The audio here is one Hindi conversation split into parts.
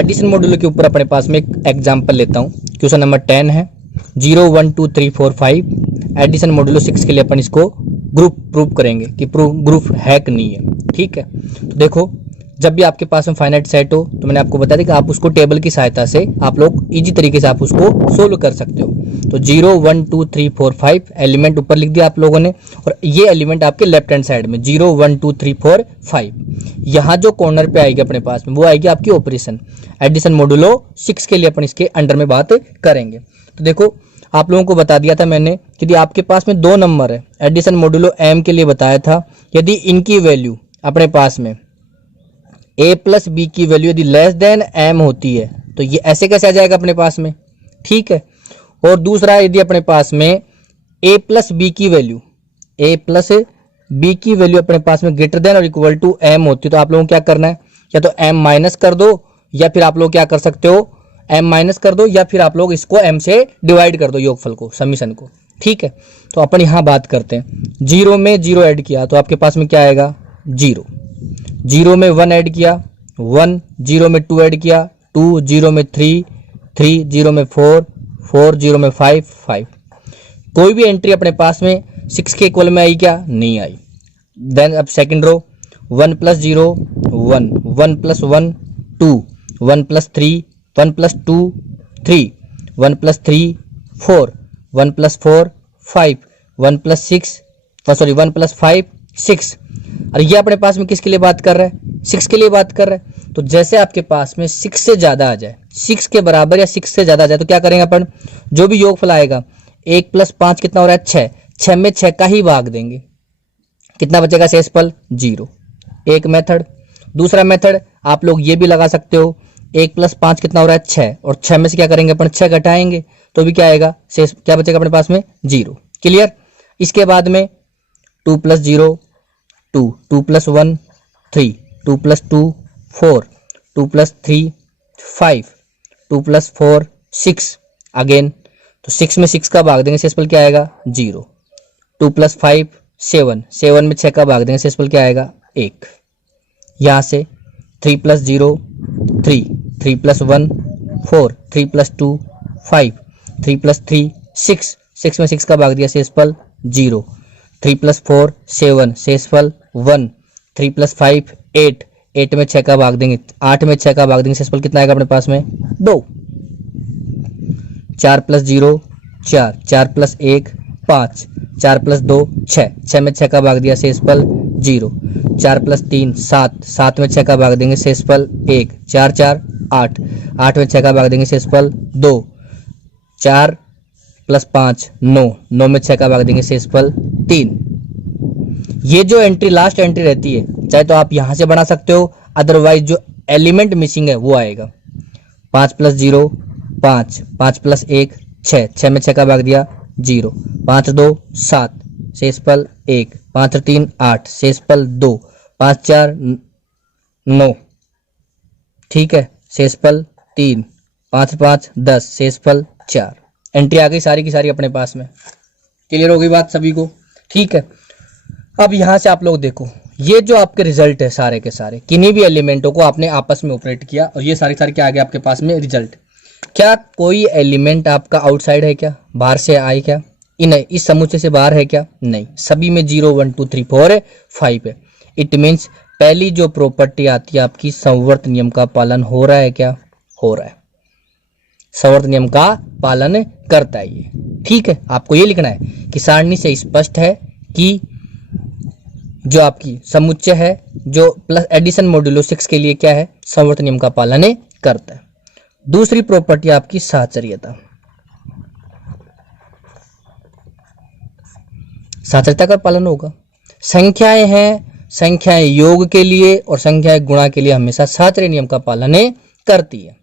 एडिशन मॉड्यूलो के ऊपर अपने पास में एक एग्जांपल लेता हूँ। क्वेश्चन नंबर 10 है 0 1 2 3 4 5 एडिशन मॉड्यूलो 6 के लिए अपन इसको ग्रुप प्रूव करेंगे कि ग्रुप है कि नहीं है। ठीक है, तो देखो जब भी आपके पास में फाइनाइट सेट हो तो मैंने आपको बता दिया कि आप उसको टेबल की सहायता से आप लोग इजी तरीके से आप उसको सोल्व कर सकते हो। तो 0 1 2 3 4 5 एलिमेंट ऊपर लिख दिया आप लोगों ने, और ये एलिमेंट आपके लेफ्ट हैंड साइड में 0 1 2 3 4 5 यहाँ जो कॉर्नर पे आएगी अपने पास में वो आएगी आपकी ऑपरेशन एडिशन मॉड्यूलो 6 के लिए अपन इसके अंडर में बात करेंगे। तो देखो आप लोगों को बता दिया था मैंने कि यदि आपके पास में दो नंबर है, एडिशन मॉड्यूलो m के लिए बताया था, यदि इनकी वैल्यू अपने पास में a प्लस बी की वैल्यू यदि लेस देन m होती है तो ये ऐसे कैसे आ जाएगा अपने पास में। ठीक है, और दूसरा यदि अपने पास में a प्लस बी की वैल्यू अपने पास में ग्रेटर देन और इक्वल टू m होती है तो आप लोगों को क्या करना है, या तो m माइनस कर दो या फिर आप लोग क्या कर सकते हो m माइनस कर दो या फिर आप लोग इसको m से डिवाइड कर दो योगफल को, समीशन को। ठीक है, तो अपन यहाँ बात करते हैं 0 में 0 ऐड किया तो आपके पास में क्या आएगा 0, 0 में 1 ऐड किया 1, 0 में 2 ऐड किया 2, 0 में 3, 3, 0 में 4, 4, 0 में 5, 5। कोई भी एंट्री अपने पास में 6 के इक्वल में आई क्या, नहीं आई। देन अब second row 1 plus 0 1, 1 plus 1 2, 1 plus 3 1 plus 2 3, 1 plus 3 4, 1 plus 4 5, 1 plus 6 sorry 1 plus 5 6। और ये अपने पास में किसके लिए बात कर रहा है, 6 के लिए बात कर रहा है। तो जैसे आपके पास में 6 से ज्यादा आ जाए, 6 के बराबर या 6 से ज्यादा आ जाए तो क्या करेंगे अपन, जो भी योगफल आएगा 1 प्लस 5 कितना हो रहा है 6, 6 में 6 का ही भाग देंगे, कितना बचेगा शेषफल 0। एक मेथड। दूसरा मेथड आप लोग ये भी लगा सकते हो 1 प्लस 5 कितना हो रहा है 6, और 6 में से क्या करेंगे अपन 6 घटाएंगे तो भी क्या आएगा शेष, क्या बचेगा अपने पास में 0। क्लियर। इसके बाद में 2 plus 0 2, 2 plus 1 3, 2 plus 2 4, 2 plus 3 5, 2 plus 4 6 again, तो 6 में 6 का भाग देंगे शेषफल क्या आएगा 0। 2 प्लस 5 7, 7 में 6 का भाग देंगे शेषफल क्या आएगा 1। यहाँ से 3 प्लस 0 3, 3 प्लस 1 4, 3 प्लस 2 5, 3 प्लस 3 6, 6 में 6 का भाग दिया शेषफल 0। 3 प्लस 4 7 शेषफल 1, 3 प्लस 5 8, 8 में 6 का भाग देंगे 8 में 6 का भाग देंगे शेषफल कितना आएगा अपने पास में 2। 4 प्लस 0 4, 4 प्लस 1 5, 4 प्लस 2 6, 6 में 6 का भाग दिया शेषफल 0। 4 प्लस 3 7, 7 में 6 का भाग देंगे शेषफल 1। 4 4 8, 8 में 6 का भाग देंगे शेषफल 2। 4 प्लस 5 9, 9 में 6 का भाग देंगे शेषफल 3। ये जो एंट्री लास्ट एंट्री रहती है चाहे तो आप यहां से बना सकते हो, अदरवाइज जो एलिमेंट मिसिंग है वो आएगा 5 प्लस 0 5, 5 प्लस 1 6, 6 में 6 का भाग दिया 0। 5 2 7 शेषफल 1, 5 3 8 शेषफल 2, 5 4 9 ठीक है शेषफल 3, 5 5 10 शेषफल 4। एंट्री आ गई सारी की सारी अपने पास में। क्लियर हो गई बात सभी को। ठीक है, अब यहां से आप लोग देखो ये जो आपके रिजल्ट है सारे के सारे किन्हीं भी एलिमेंटों को आपने आपस में ऑपरेट किया और ये सारे सारे क्या आ गए आपके पास में रिजल्ट। क्या कोई एलिमेंट आपका आउटसाइड है क्या, बाहर से आए क्या, नहीं इस समुच्चय से बाहर है क्या, नहीं, सभी में 0 1 2 3 4 5 है। इट मीन्स पहली जो प्रॉपर्टी आती है आपकी संवर्त नियम का पालन हो रहा है क्या, हो रहा है, संवर्त नियम का पालन करता है ये। ठीक है, आपको ये लिखना है कि सारणी से स्पष्ट है कि जो आपकी समुच्चय है जो प्लस एडिशन मॉड्यूलो 6 के लिए क्या है संवर्त नियम का पालन करता है। दूसरी प्रॉपर्टी आपकी साहचर्यता, साहचर्यता का पालन होगा। संख्याएं हैं, संख्याएं योग के लिए और संख्याएं गुणा के लिए हमेशा साहचर्य नियम का पालन करती है।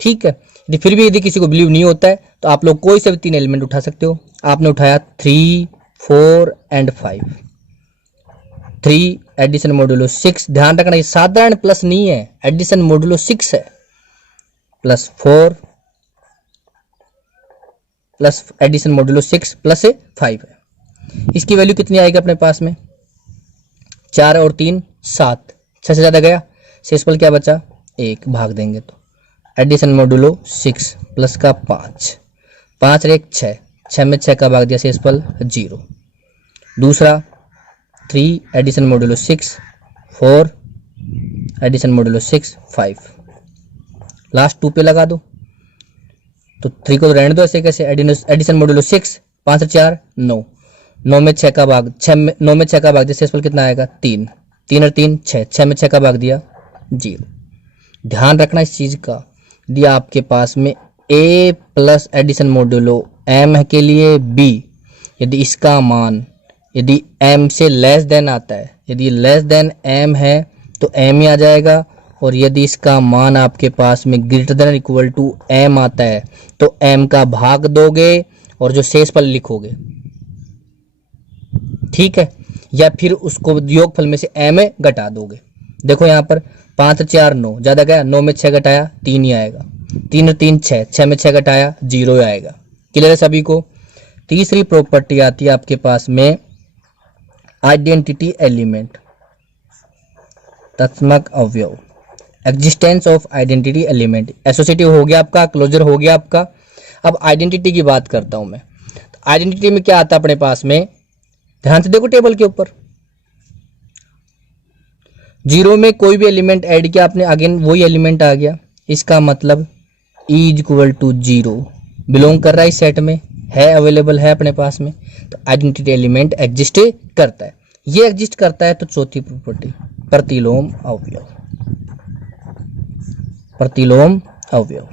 ठीक है, यदि फिर भी यदि किसी को बिलीव नहीं होता है तो आप लोग कोई से भी 3 एलिमेंट उठा सकते हो। आपने उठाया 3 4 एंड 5, 3 एडिशन मॉड्यूलो 6, ध्यान रखना ये साधारण प्लस नहीं है, एडिशन मॉड्यूलो 6 है, plus 4 plus addition modulo 6 plus 5 है। इसकी वैल्यू कितनी आएगी अपने पास में 4 और 3 7, 6 से ज्यादा गया शेषफल क्या बचा 1, भाग देंगे तो एडिशन मोडुलो 6 प्लस का 5, 5 और 1 6, 6 में 6 का भाग दिया शेषफल 0। दूसरा 3 addition modulo 6 4 addition modulo 6 5, last 2 पे लगा दो। तो 3 को रहने दो ऐसे कैसे, एडिशन मोडुलो 6 5 और 4 9, 9 में 6 का भाग 9 में 6 का भाग दिया शेषफल कितना आएगा 3, 3 और 3 6, 6 में 6 का भाग दिया 0। ध्यान रखना इस चीज का, यदि आपके पास में a plus addition modulo m के लिए b, यदि इसका मान यदि m से लेस देन आता है, यदि लेस देन m है तो m ही आ जाएगा, और यदि इसका मान आपके पास में greater than equal to m आता है तो m का भाग दोगे और जो शेषफल लिखोगे, ठीक है, या फिर उसको योगफल में से m घटा दोगे। देखो यहाँ पर 5 4 9 ज्यादा गया, 9 में 6 घटाया 3 ही आएगा, 3 और 3 6, 6 में 6 घटाया 0 ही आएगा। क्लियर है सभी को। तीसरी प्रॉपर्टी आती है आपके पास में आइडेंटिटी एलिमेंट, तत्समक अवयव, existence of identity element. Associative हो गया आपका, क्लोजर हो गया आपका। अब आइडेंटिटी की बात करता हूं मैं। आइडेंटिटी में क्या आता है अपने पास में, ध्यान से देखो टेबल के ऊपर, 0 में कोई भी एलिमेंट ऐड किया आपने, अगेन वही एलिमेंट आ गया, इसका मतलब E इक्वल टू 0 बिलोंग कर रहा है इस सेट में, है अवेलेबल है अपने पास में, तो आइडेंटिटी एलिमेंट एग्जिस्ट करता है। ये एग्जिस्ट करता है तो चौथी प्रॉपर्टी प्रतिलोम अवयव। प्रतिलोम अवयव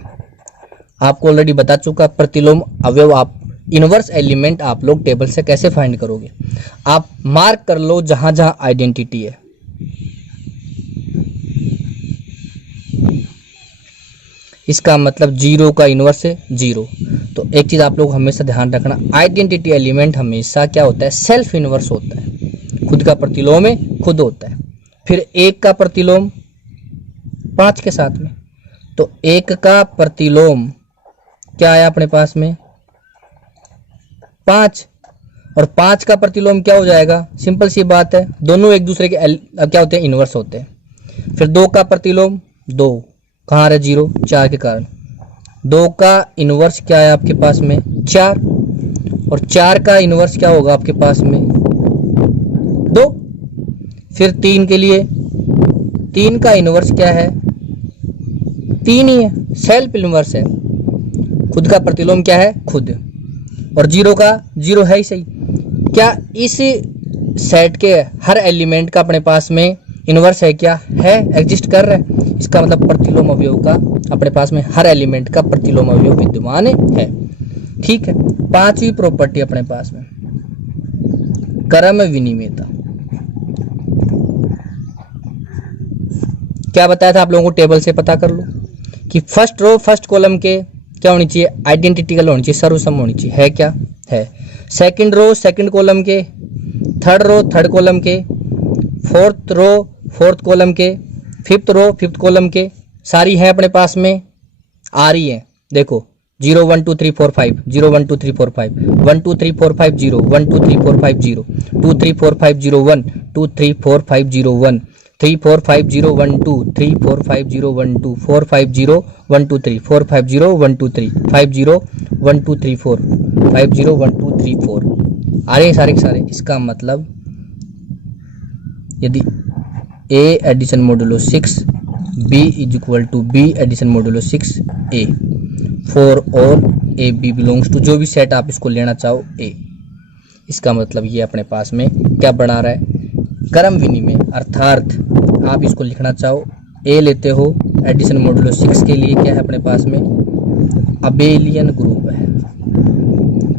आपको ऑलरेडी बता चुका, प्रतिलोम अवयव आप इनवर्स एलिमेंट आप लोग टेबल से कैसे फाइंड करोगे। आप मार्क कर लो जहां जहां आइडेंटिटी है, इसका मतलब 0 का इनवर्स है 0। तो एक चीज आप लोग हमेशा ध्यान रखना, आइडेंटिटी एलिमेंट हमेशा क्या होता है, सेल्फ इनवर्स होता है, खुद का प्रतिलोम है खुद होता है। फिर 1 का प्रतिलोम 5 के साथ में, तो 1 का प्रतिलोम क्या आया अपने पास में 5, और 5 का प्रतिलोम क्या हो जाएगा, सिंपल सी बात है, दोनों एक दूसरे के क्या होते हैं, इनवर्स होते हैं। फिर 2 का प्रतिलोम 2, कहाँ आ रहा है 0, 4 के कारण, 2 का इनवर्स क्या है आपके पास में 4, और 4 का इनवर्स क्या होगा आपके पास में 2। फिर 3 के लिए, 3 का इनवर्स क्या है 3 ही है, सेल्फ इनवर्स है, खुद का प्रतिलोम क्या है खुद, और 0 का 0 है ही सही। क्या इस सेट के हर एलिमेंट का अपने पास में इनवर्स है, क्या है, एग्जिस्ट कर रहा है, इसका मतलब प्रतिलोम अवयव का अपने पास में हर एलिमेंट का प्रतिलोम अवयव विद्यमान है। ठीक है। 5वीं प्रॉपर्टी अपने पास में क्रम विनिमेयता। क्या बताया था आप लोगों को, टेबल से पता कर लो कि फर्स्ट रो फर्स्ट कॉलम के क्या होनी चाहिए, आइडेंटिकल होनी चाहिए, सर्वसम होनी चाहिए, है क्या है। सेकंड रो सेकंड कॉलम के, थर्ड रो थर्ड कॉलम के, फोर्थ रो फोर्थ कॉलम के, फिफ्थ रो फिफ्थ कॉलम के, सारी है अपने पास में आ रही है। देखो 0 1 2 3 4 5, 0 1 2 3 4 5, 1 2 3 4 5 0, 1 2 3 4 5 0, 2 3 4 5 0 1, 2 3 4 5 0 1, 3 4 5 0 1 2, 3 4 5 0 1 2, 4 5 0 1 2 3, 4 5 0 1 2 3, 5 0 1 2 3 4, 5 0 1 2 3 4 आ रहे हैं सारे के सारे। इसका मतलब यदि a addition modulo 6 b is equal to b addition modulo 6 a, for और a b बिलोंग्स टू, जो भी सेट आप इसको लेना चाहो a, इसका मतलब ये अपने पास में क्या बना रहा है, क्रम विनिमय, अर्थात आप इसको लिखना चाहो a लेते हो एडिशन मोडुलो 6 के लिए क्या है अपने पास में अबेलियन ग्रुप है,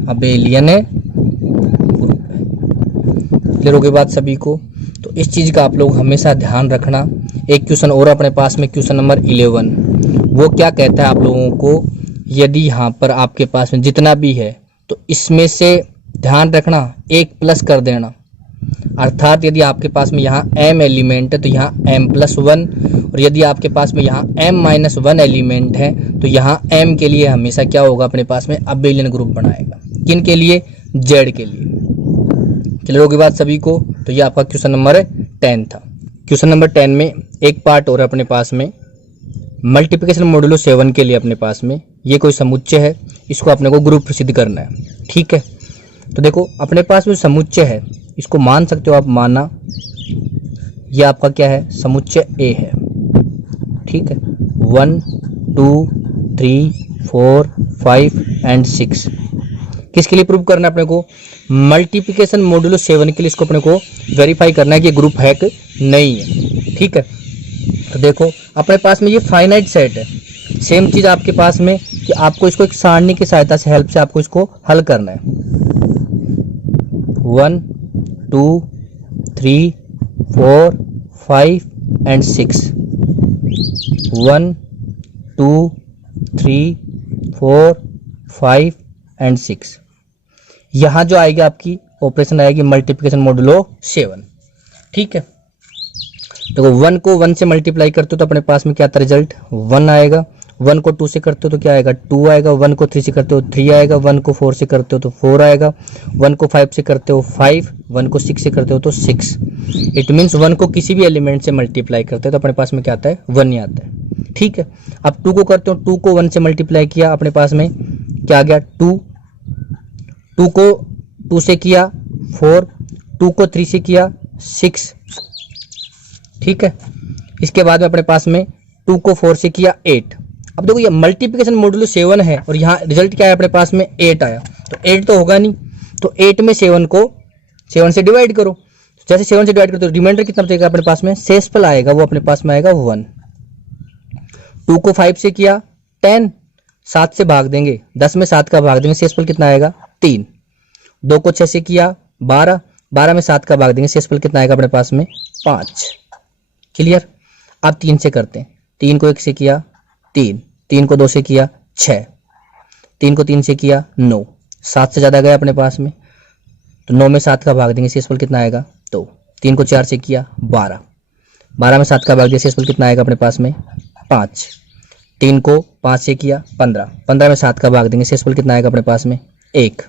अबेलियन ग्रुप है। क्लियर हो गई बात सभी को। तो इस चीज का आप लोग हमेशा ध्यान रखना। एक क्वेश्चन और अपने पास में, क्वेश्चन नंबर 11, वो क्या कहता है आप लोगों को, यदि यहाँ पर आपके पास में जितना भी है तो इसमें से ध्यान रखना एक प्लस कर देना, अर्थात यदि आपके पास में यहाँ m एलिमेंट है तो यहाँ m+1, और यदि आपके पास में यहाँ m-1 एलिमेंट है तो यहाँ m के लिए हमेशा क्या होगा अपने पास में अबेलियन ग्रुप बनाएगा। किन के लिए, z के लिए। क्लियर होगी बात सभी को। तो ये आपका क्वेश्चन नंबर 10 था। क्वेश्चन नंबर 10 में एक पार्ट और अपने पास में मल्टीप्लिकेशन मॉड्यूलो 7 के लिए अपने पास में ये कोई समुच्चय है, इसको अपने को ग्रुप सिद्ध करना है। ठीक है, तो देखो अपने पास में समुच्चय है, इसको मान सकते हो आप, माना ये आपका क्या है, समुच्चय ए है। ठीक है, 1 2 3 4 5 एंड 6 किसके लिए प्रूव करना है अपने को, मल्टीप्लिकेशन मॉड्यूलो 7 के लिए इसको अपने को वेरीफाई करना है कि ग्रुप है कि नहीं है। ठीक है, तो देखो अपने पास में ये फाइनाइट सेट है, सेम चीज आपके पास में कि आपको इसको एक सारणी की सहायता से हेल्प से आपको इसको हल करना है। 1 2 3 4 5 एंड 6, 1 2 3 4 5 एंड 6। यहां जो आएगी आपकी ऑपरेशन आएगी मल्टीप्लिकेशन मॉड्यूलो 7। ठीक है, देखो 1 को 1 से मल्टीप्लाई करते हो तो अपने पास में क्या आता है रिजल्ट, 1 आएगा। 1 को 2 से करते हो तो क्या आएगा, 2 आएगा। 1 को 3 से करते हो 3 आएगा। 1 को 4 से करते हो तो 4 आएगा। 1 को 5 से करते हो 5, 1 को 6 से करते हो तो 6। इट मीन्स 1 को किसी भी एलिमेंट से मल्टीप्लाई करते हो तो अपने पास में क्या आता है, 1 ही आता है। ठीक है, अब 2 को करते हो, 2 को 1 से मल्टीप्लाई किया, अपने पास में क्या आ गया 2। 2 को 2 से किया 4, 2 को 3 से किया 6। ठीक है, इसके बाद में अपने पास में 2 को 4 से किया 8। अब देखो ये मल्टीप्लिकेशन मॉड्यूलो 7 है और यहाँ रिजल्ट क्या है अपने पास में 8 आया, तो 8 तो होगा नहीं, तो 8 में 7 से डिवाइड करो। जैसे 7 से डिवाइड करते हो रिमाइंडर कितना बचेगा अपने पास में, शेषफल आएगा वो अपने पास में आएगा 1। 2 को 5 से किया 10, 7 से भाग देंगे, 10 में 7 का भाग देंगे, शेषफल कितना आएगा 3। 2 को 6 से किया 12, 12 में 7 का भाग देंगे, शेषफल कितना आएगा अपने पास में 5। क्लियर। अब 3 से करते हैं, 3 को 1 से किया 3, 3 को 2 से किया 6, 3 को 3 से किया 9, 7 से ज़्यादा गया अपने पास में, तो 9 में 7 का भाग देंगे, शेषफल कितना आएगा 2। 3 को 4 से किया 12, 12 में 7 का भाग दिया, शेषफल कितना आएगा अपने पास में 5। 3 को 5 से किया 15, 15 में 7 का भाग देंगे, शेषफल कितना आएगा अपने पास में 1।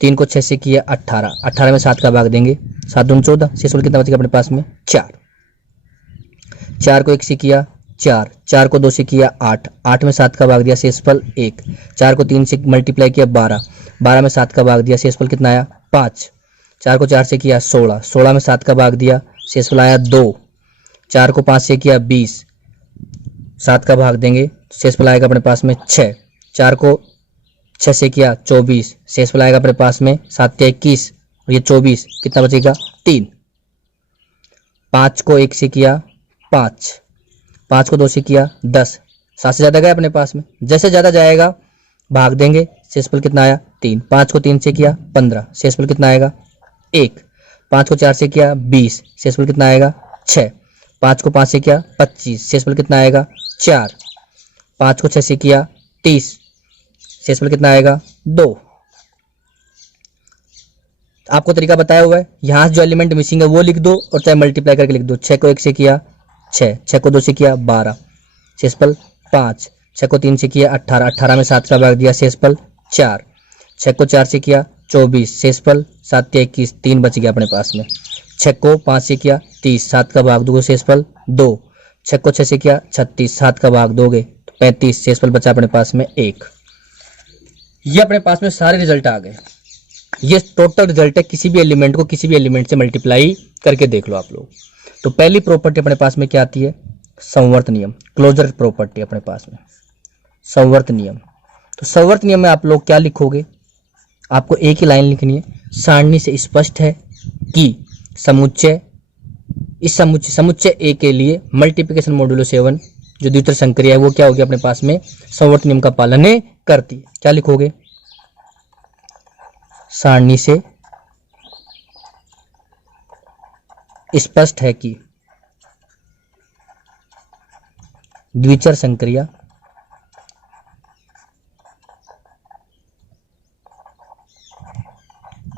3 को 6 से किया 18, 18 में 7 का भाग देंगे, 7 दूनी 14, शेषफल कितना बचेगा अपने पास में 4। 4 को 1 से किया 4, 4 को 2 से किया 8, 8 में 7 का भाग दिया, शेषफल 1। 4 को 3 से मल्टीप्लाई किया 12, 12 में 7 का भाग दिया, शेषफल कितना आया 5। 4 को 4 से किया 16, 16 में 7 का भाग दिया, शेषफल आया 2। 4 को 5 से किया 20, 7 का भाग देंगे, शेषफल आएगा अपने पास में 6। 4 को 6 से किया 24, शेषफल आएगा अपने पास में 7 या 21 और ये 24, कितना बचेगा 3। 5 को 1 से किया 5, 5 को 2 से किया 10, 7 से ज़्यादा गया अपने पास में, जैसे ज़्यादा जाएगा भाग देंगे, शेषफल कितना आया 3। 5 को 3 से किया 15, शेषफल कितना आएगा 1। 5 को 4 से किया 20, शेषफल कितना आएगा 6। 5 को 5 से किया 25, शेषफल कितना आएगा 4। 5 को 6 से किया 30, शेषफल कितना आएगा 2। आपको तरीका बताया हुआ है, यहाँ जो एलिमेंट मिसिंग है वो लिख दो और चाहे मल्टीप्लाई करके लिख दो। 6 को 1 से किया 6, 6 को 2 से किया 12, शेषफल 5। 6 को 3 से किया 18, 18 में 7 का भाग दिया, शेषफल 4। 6 को 4 से किया 24, शेषफल 7 या 21, 3 बच गया अपने पास में। 6 को 5 से किया 30, 7 का भाग दोगे, शेषफल 2। 6 को 6 से किया 36, 7 का भाग दोगे तो 35, शेषफल बचा अपने पास में 1। ये अपने पास में सारे रिजल्ट आ गए। ये टोटल रिजल्ट है, किसी भी एलिमेंट को किसी भी एलिमेंट से मल्टीप्लाई करके देख लो आप लोग। तो पहली प्रॉपर्टी अपने पास में क्या आती है, संवर्त नियम, क्लोजर प्रॉपर्टी अपने पास में संवर्त नियम। तो संवर्त नियम में आप लोग क्या लिखोगे, आपको एक ही लाइन लिखनी है, सारणी से स्पष्ट है कि समुच्चय, इस समुच्चय ए के लिए मल्टीप्लिकेशन मॉड्यूलो 7 जो द्वितीय संक्रिया है वो क्या होगी अपने पास में संवर्त नियम का पालन करती है। क्या लिखोगे, सारणी से स्पष्ट है कि द्विचर संक्रिया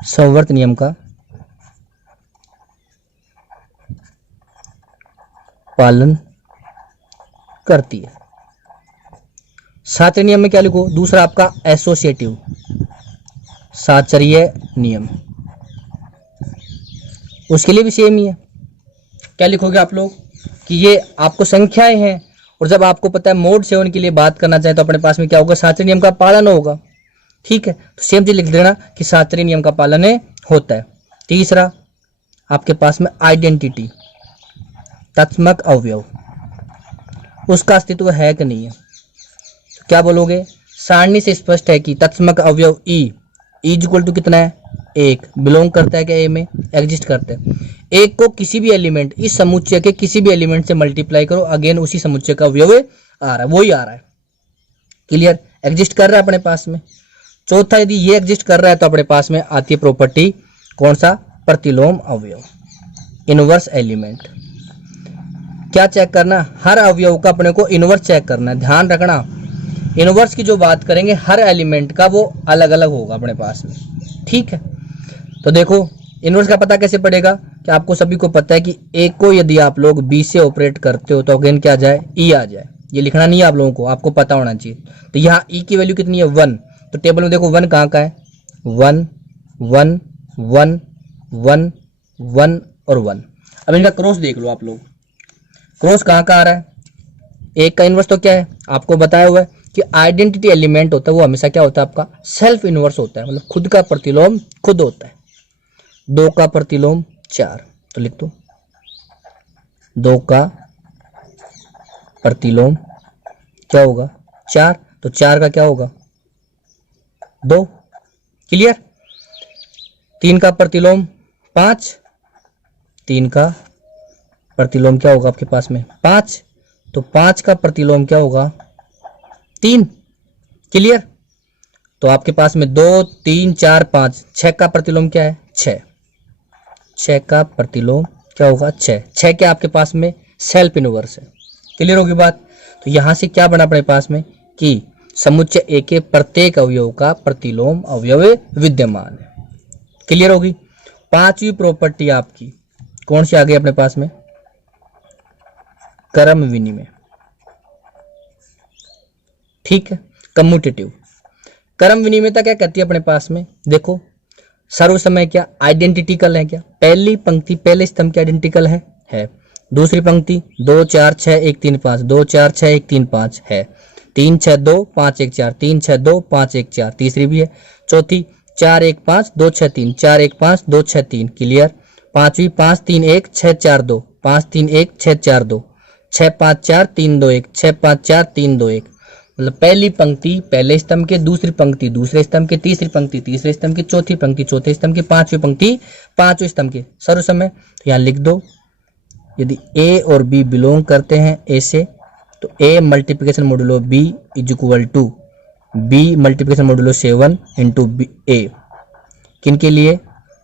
संवर्त नियम का पालन करती है। सातवें नियम में क्या लिखो, दूसरा आपका एसोसिएटिव साचर्य नियम, उसके लिए भी सेम ही है। क्या लिखोगे आप लोग कि ये आपको संख्याएं हैं और जब आपको पता है मोड 7 के लिए बात करना चाहे तो अपने पास में क्या होगा, शास्त्रीय नियम का पालन होगा। ठीक है, तो सेम चीज लिख देना कि शास्त्रीय नियम का पालन होता है। तीसरा आपके पास में आइडेंटिटी, तत्समक अवयव, उसका अस्तित्व है कि नहीं है। तो क्या बोलोगे, सारणी से स्पष्ट है कि तत्समक अवयव ई इज इक्वल टू कितना है, 1, बिलोंग करता है क्या ए में, एग्जिस्ट करता है। एक को किसी भी एलिमेंट, इस समुच्चय के किसी भी एलिमेंट से मल्टीप्लाई करो, अगेन उसी समुच्चय का अवयव आ रहा है, वही आ रहा है। क्लियर, एग्जिस्ट कर रहा है अपने पास में। चौथा, यदि ये एग्जिस्ट कर रहा है तो अपने पास में आती है प्रॉपर्टी कौन सा, प्रतिलोम अवयव, इनवर्स एलिमेंट। क्या चेक करना, हर अवयव का अपने को इनवर्स चेक करना है। ध्यान रखना, इनवर्स की जो बात करेंगे हर एलिमेंट का वो अलग अलग होगा अपने पास में। ठीक है, तो देखो इनवर्स का पता कैसे पड़ेगा, कि आपको सभी को पता है कि एक को यदि आप लोग बी से ऑपरेट करते हो तो अगेन क्या आ जाए, ई आ जाए। ये लिखना नहीं है आप लोगों को, आपको पता होना चाहिए। तो यहाँ ई की वैल्यू कितनी है, 1। तो टेबल में देखो 1 कहाँ का है, 1 1 1 1 1 और 1। अब इनका क्रॉस देख लो आप लोग, क्रॉस कहाँ का आ रहा है, एक का इनवर्स तो क्या है, आपको बताया हुआ है कि आइडेंटिटी एलिमेंट होता है वो हमेशा क्या होता है, आपका सेल्फ इनवर्स होता है, मतलब खुद का प्रतिलोम खुद होता है। 2 का प्रतिलोम 4, तो लिख दो 2 का प्रतिलोम क्या होगा, 4, तो 4 का क्या होगा, 2। क्लियर। 3 का प्रतिलोम 5, 3 का प्रतिलोम क्या होगा आपके पास में, 5, तो 5 का प्रतिलोम क्या होगा, 3। क्लियर। तो आपके पास में 2 3 4 5, 6 का प्रतिलोम क्या है, 6, 6 का प्रतिलोम क्या होगा, 6, 6 क्या आपके पास में सेल्फ इनवर्स है। क्लियर होगी बात। तो यहां से क्या बना अपने पास में कि समुच्चय ए के प्रत्येक अवयव का प्रतिलोम अवयव विद्यमान है। क्लियर होगी। 5वीं प्रॉपर्टी आपकी कौन सी आ गई अपने पास में, क्रम विनिमय। ठीक है, कम्यूटेटिव। क्रम विनिमयता क्या कहती है अपने पास में, देखो सर्व समय क्या आइडेंटिकल है, क्या पहली पंक्ति पहले स्तंभ की आइडेंटिकल है। दूसरी पंक्ति 2 4 6 1 3 5, 2 4 6 1 3 5 है। 3 6 2 5 1 4, 3 6 2 5 1 4, तीसरी भी है। चौथी 4 1 5 2 6 3, 4 1 5 2 6 3। क्लियर। 5वीं 5 3 1 6 4 2, 5 3 1 6 4 2, 6 5 4 3 2 1, 6 5 4 3 2 1। मतलब पहली पंक्ति पहले स्तंभ के, दूसरी पंक्ति दूसरे स्तंभ के, तीसरी पंक्ति तीसरे स्तंभ की, चौथी पंक्ति चौथे स्तंभ की, 5वीं पंक्ति 5वें स्तंभ के। सर्व समय तो यहाँ लिख दो, यदि ए और बी बिलोंग करते हैं ए से, तो a multiplication modulo b is equal to b multiplication modulo 7 into a. किन के लिए,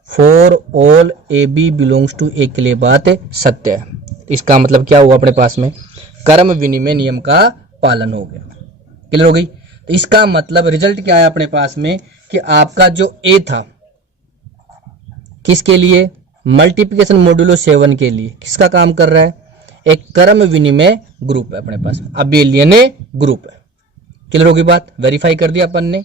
for all a b belongs to a के लिए बात सत्य है। इसका मतलब क्या हुआ अपने पास में, क्रम विनिमय नियम का पालन हो गया। क्लियर हो गई। तो इसका मतलब रिजल्ट क्या है अपने पास में कि आपका जो ए था किसके लिए, मल्टीप्लिकेशन मॉड्यूलो 7 के लिए किसका काम कर रहा है, एक क्रम विनिमय ग्रुप है अपने पास, अबेलियन ग्रुप है। क्लियर होगी बात, वेरीफाई कर दिया अपन ने।